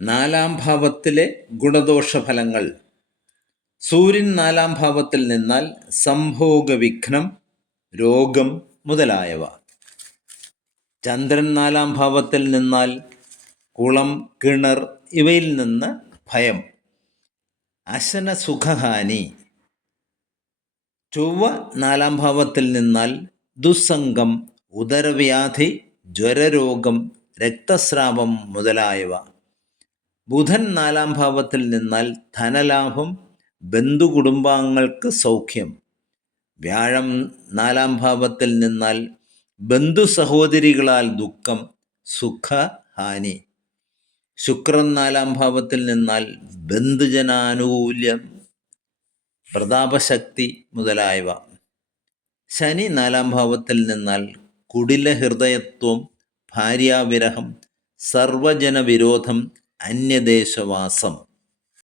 നാലാം ഭാവത്തിലെ ഗുണദോഷഫലങ്ങൾ. സൂര്യൻ നാലാം ഭാവത്തിൽ നിന്നാൽ സംഭോഗവിഘ്നം, രോഗം മുതലായവ. ചന്ദ്രൻ നാലാം ഭാവത്തിൽ നിന്നാൽ കുളം, കിണർ ഇവയിൽ നിന്ന് ഭയം, അശനസുഖഹാനി. ചൊവ്വ നാലാം ഭാവത്തിൽ നിന്നാൽ ദുസ്സംഗം, ഉദരവ്യാധി, ജ്വരരോഗം, രക്തസ്രാവം മുതലായവ. ബുധൻ നാലാം ഭാവത്തിൽ നിന്നാൽ ധനലാഭം, ബന്ധുകുടുംബാംഗങ്ങൾക്ക് സൗഖ്യം. വ്യാഴം നാലാം ഭാവത്തിൽ നിന്നാൽ ബന്ധു സഹോദരികളാൽ ദുഃഖം, സുഖഹാനി. ശുക്രൻ നാലാം ഭാവത്തിൽ നിന്നാൽ ബന്ധുജനാനുകൂല്യം, പ്രതാപശക്തി മുതലായവ. ശനി നാലാം ഭാവത്തിൽ നിന്നാൽ കുടിലഹൃദയത്വം, ഭാര്യാവിരഹം, സർവജനവിരോധം, അന്യദേശവാസം.